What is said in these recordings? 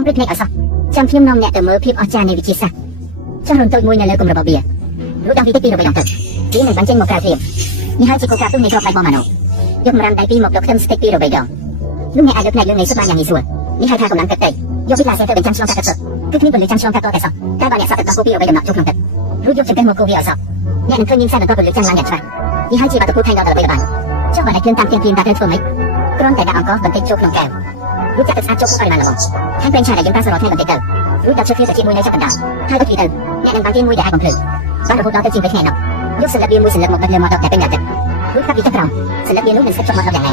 កំព្រិចនេះអសោះចាំខ្ញុំនាំអ្នកទៅមើលភាពអស្ចារ្យនៃវិទ្យាសាស្ត្រចោះរំតូចមួយនៅលើគុំរបស់វារួចដល់ទីទីរបស់ដងទឹកវានឹងបញ្ចេញមកក្រៅព្រាមនេះហើយជាគោលការណ៍ទុំនៃក្របដៃបងម៉ាណូយកម្រាមដៃពីរមកដកខ្ទឹមស្ទេកពីរបីដងលោកអ្នកអាចយកផ្នែកលើនៃសុទ្ធបានយ៉ាងងាយស្រួលនេះហៅថាកម្លាំងទឹកទឹកយកពីឡាសែទៅបញ្ចាំឆ្លងកាត់ទឹកគឺគ្មានពលិចាំឆ្លងកាត់តតែសោះតែបើអ្នកសាកទឹកដោះគោពីរបីដំណាក់ចូលក្នុងទឹករួចយកចង្កេះមកគោវាអសោះអ្នកនឹងឃើញមានខ្សែបន្តពលិចាំឡើងយ៉ាងច្បាស់នេះហើយជាបាតុភូតថែងដល់ទៅបានចុះបើអ្នកគ្រឿងតាមទៀមតាមត្រូវធ្វើម៉េចគ្រាន់តែដាក់អង្ករបន្តិចចូលក្នុងកែវរួចចាក់ទឹកស្អាតចូលក្នុងបរិមាណល្មមហើយប្រេងឆាដែលយើងប្រើសម្រាប់ថ្ងៃបន្តិចទៅរួចដាក់ឈើភៀសជាមួយនៅចាប់កណ្ដាលហើយអុជវាទៅអ្នកនឹងបានទៀនមួយដែលអាចបំភ្លឺបានរហូតដល់ទៅជាង3ថ្ងៃនោះយកសន្លឹកវាមួយសន្លឹកមកបិទលើមាត់ដកតែពេញដាក់ទឹករួចកាត់ពីទឹកក្រោមសន្លឹកវានោះនឹងស្ថិតជាប់មាត់ដកយ៉ាងណា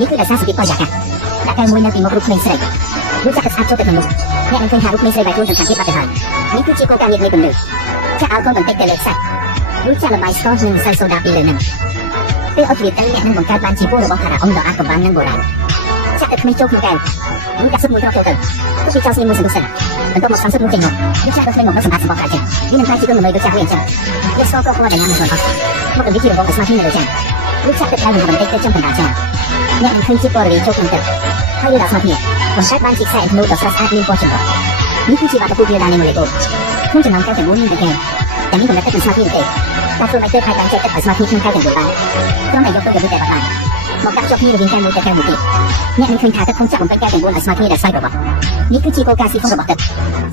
នេះគឺដោយសារសភាពបរិយាកាសដាក់កែវមួយនៅពីមុខរូបក្មេងស្រីរួចចាក់ទឹកស្អាតចូលទៅក្នុងនោះអ្នកនឹងឃើញថារូបក្មេងស្រីបែរខ្លួនសង្ខារទៀតបាត់ទៅហើយនេះគឺជាគោលការណ៍នៃពន្លឺចាក់អាល់កុលបន្តិចទៅលើខ្សាច់រួចចាក់ល្បាយស្ករនិងសែនសូដាពីលើនឹងពេលអុជវាទៅអ្នកនឹងបង្កើតបានជាពណ៌របស់ខារ៉ាអុងដ៏អាចកំបាំងនិងបុរាណចាក់ទឹកខ្មេះចូលក្នុងកែវរួចដាក់ស៊ុបមួយគ្រាប់ចូលទៅទុកពីចោលស្ងៀមមួយសន្ទុះសិនបន្ទាប់មកសំស៊ុបមួយចេញមកយកចាក់ដល់ខ្មេះមកបិទសម្រាប់សម្បកខាចេញវានឹងក្លាយជាគ្រឿងល្មើដូចចាក់វាអញ្ចឹងយកស្ករគ្រាប់ពណ៌ដែលញ៉ាំមិនទាន់អស់មកទៅវាជារបងស្មារតីនៅលើចានរួចចាក់ទឹកក្តៅមួយបន្តិចទៅចំកណ្ដាលចានអ្នកនឹងឃើញជាតិពណ៌រលាយចូលក្នុងទឹកហើយយកដាក់ស្មារតីបង្កើតបានជាខ្សែអធ្នូដ៏ស្រស់ស្អាតមានពណ៌ចម្រុះនេះគឺជាបាតុភូតវាឡានៃម៉ូលេគុលក្នុងចំណោមកែវទាំង4មានតែកែវតែមានកម្រិតទឹកនិងស្មារតីទេតែធ្វើឲ្យទៅខែបានចែកទឹកឲ្យស្មារតីក្នុងកែវទាំង4បានគ្រាន់តែយកទៅយកវាតែបានមកដាក់ជាប់គ្នារវាងកែវមួយទៅកែវមួយទៀតអ្នកនឹងឃើញថាទឹកក្នុងចាក់បំពេញកែវទាំង4ឲ្យស្មារតីដែលស្វ័យប្រវត្តិនេះគឺជាគោលការណ៍ស៊ីផងរបស់ទឹក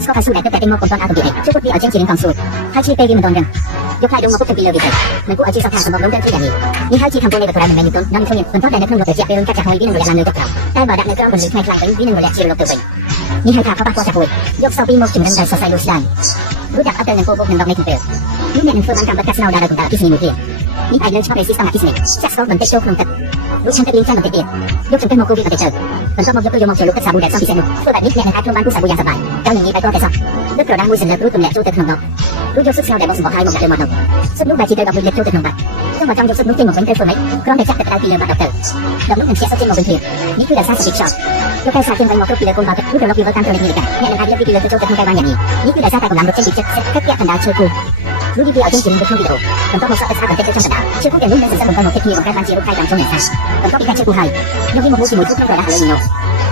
ស្ករកៅស៊ូដែលទឹកតែពេញមកកំប៉ុនអាទៅវាជួយពុតវាឲ្យចេញជារាងកង់ស្រួលហើយជួយពេលវាមិនទាន់រឹងយកផ្លែដុំមកពុតទៅពីលើវាទៅមិនគួរឲ្យជាសោកថាសម្បកដុំទៅជាយ៉ាងនេះនេះហើយជាធម្មពលនៃវត្ថុដែលមិនមែនយូរនឹងឃើញបន្ទាប់តែនៅក្នុងរយៈពេលកាត់ចាស់ហើយវានឹងរលាក់ឡើងលើទឹកក្រោមតែបើដាក់នៅក្រោមពន្លឺថ្ងៃខ្លាំងវិញវានឹងរលាក់ជារលកទៅវិញនេះហៅថាផលប៉ះពាល់ចាស់មួយយកសោពីមកជំរិនដោយសរសៃលូស្ដាយរួចដាក់អត់ទៅនឹងពោពុកនឹងដកនៃក្នុងពេលនេះអ្នកនឹងធ្វើបានកម្មវិធីកាត់ស្នោដែលកម្ដៅអគិសនីមួយទៀតនេះអាចលើឆ្លងរេស៊ីស្តង់អគិសនីចាក់ស្ករបន្តិចចូលក្នុងទឹករួចឆាន់ទឹកលាងចានបន្តិចទៀតយកចង្កេះមកគូវាបន្តិចទៅបន្ទាប់មកយកទៅយកមកចូលទឹកសាប៊ូដែលសង់ពិសេសនោះធ្វើបែបនេះអ្នកនឹងអាចធ្វើបានគូសាប៊ូយ៉ាងសប្បាយដោយនិយាយបែបតតែសោះដឹកក្រដាសមួយសន្លឹករួចទម្លាក់ចូលទៅក្នុងដបរួចយកស៊ុបស្ងោរដែលបោះសម្បកហើយមកដាក់លើមាត់នោះស៊ុបនោះបែរជាទៅដបមួយលិតចូលទៅក្នុងបាតចង់មកចង់យកស៊ុបនោះចេញមកវិញទៅធ្វើម៉េចគ្រាន់តែចាក់ទឹកក្តៅពីលើបាតដបទៅដបនោះនឹងជាស៊ុបចេញមកវិញទៀតនេះគឺដោយសារសភាពខ្យល់យកតែសាចេញវិញមកគ្រប់ពីលើកូនបាតរួចត្រឡប់វាតាមត្រូវលេខនេះដែរអ្នកនឹងអាចយកពីលើទៅចូលទៅក្នុងកែវបានយ៉ាងនេះនេះគឺដោយសារតែកម្លាំងរត់ចេញពីចិត្តគិតពាក់កណ្ដាលឈើគូរួចវាឲ្យចេញជារឿងទៅក្នុងវីដេអូបន្ទាប់មកសាក់ទឹកស្អាតបន្តិចទៅចំកណ្ដាលឈើគូទាំងនេះនឹងសន្សំបន្តមកគិតគ្នាបង្កើតបានជារូបថៃតាមចុងអ្នកសាបន្ទាប់ពីការឈើគូហើយយកវាមកមួយជាមួយទូក្នុងក្រដាសលើនេះ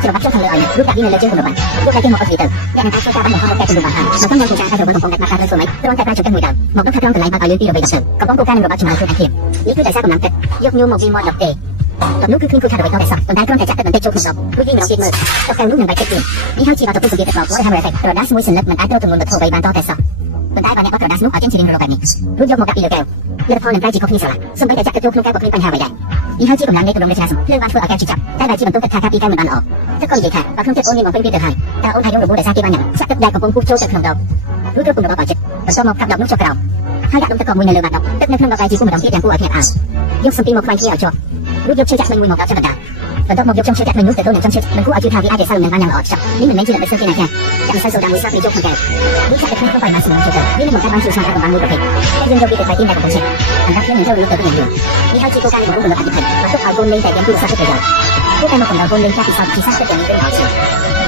ច្របាច់ចូលខាងលើឲ្យរូបដាក់វានៅលើជើងគុំរបស់យកដៃគេមកអត់វាទៅអ្នកនឹងអាចធ្វើការបានបង្ហោះមកកែគុំរបស់ហើយមិនต้องយកចង្កាឲ្យរបស់កំប៉ុងដាក់ការលើធ្វើម៉េចគ្រាន់តែប្រើចង្កេះមួយដើមមកដល់ខាងត្រង់កន្លែងបាត់ឲ្យលឿនពីរបីដងកំប៉ុងគោលការណ៍នឹងរបស់ចំណងខ្លួនឯងទៀតនេះគឺដោយសារកម្លាំងទឹកយកញោមមកវាមាត់ដកទេតនោះគឺឃើញគូឆាតអ្វីទៅតែសោះប៉ុន្តែគ្រាន់តែចាក់ទឹកបន្តិចចូលក្នុងដបរួចវិញម្ដងទៀតមើលទឹកកែវនោះនឹងបែកចិត្តទៀតនេះហើយជាបាតុភូតសម្ពាធទឹកបោកហើយហាមរ៉េតក្រដាសមួយសន្លឹកមិនអាចត្រូវទម្ងន់វត្ថុអ្វីបានតតែសោះប៉ុន្តែបើអ្នកបោះក្រដាសនោះឲ្យចេញជារាងរលកបែបនេះរួចយកមកដាក់ពីលើកែវលទ្ធផលនឹងប្រែជាខុសគ្នាស្រឡះសូម្បីតែចាក់ទឹកចូលក្នុងកែវក៏គ្មានបញ្ហាអ្វីដែរនេះហើយជាកម្លាំងនៃទម្រង់នៃឆាសំភ្លើងបានធ្វើឲ្យកែវជិះចាប់តែបើជាបន្ទុកទឹកថាការពីកែវមិនបានល្អទឹកក៏និយាយថាបើក្នុងចិត្តអូនមានមកពេញវាទៅហើយតើអូនអាចយករវល់ដោយសារគេបានញ៉ាំចាក់ទឹកដែលកំពុងពុះចូលទៅក្នុងដបរួចគ្រប់គុំរបស់ឲ្យចិត្តបន្ទាប់មកកាប់ដបនោះចុះក្រោមហើយដាក់ដុំទឹកកកមួយនៅលើបាតដបទឹកនៅក្នុងដបបែរជាគុំម្ដងទៀតយ៉ាងគួរឲ្យភ្ញាក់អើយកសំពីមកខ្វាញ់គ្នាឲ្យជាប់រួចយកឈើចាក់មួយមកកាត់ចាប់បណ្ដាបន្ទាប់មកយកចុងឈើចាក់មួយនោះទៅទៅនឹងចុងឈើមិនគួរឲ្យជឿថាវាអាចរក្សាលំនឹងបានយ៉ាងល្អច្បាស់នេះមិនមែនជាល្បិចសើគេណាចាចាក់ម្សៅសូដាមួយស្លាបព្រាយកក្នុងកែវរួចចាក់ទឹកក្នុងបរិមាណស្មើចូលទៅវានឹងបង្កើតបានជាស្នាដៃកម្លាំងមួយប្រភេទតែយើងយកវាទៅបាយទៀនដែលកំពុងឆេះអណ្ដាប់យើងនឹងចូលរួចទៅយ៉ាងយូរនេះហើយជាគោលការណ៍នៃបង្រួបបង្អភិធិបន្ទាប់ឲ្យកូនលេងតែយើងគឺសាស្ត្រប្រយោជន៍គួរតែមកកំដៅកូនលេងចាស់ពីសាស្ត្រជាយ៉ាងនេះទៅដល់ជា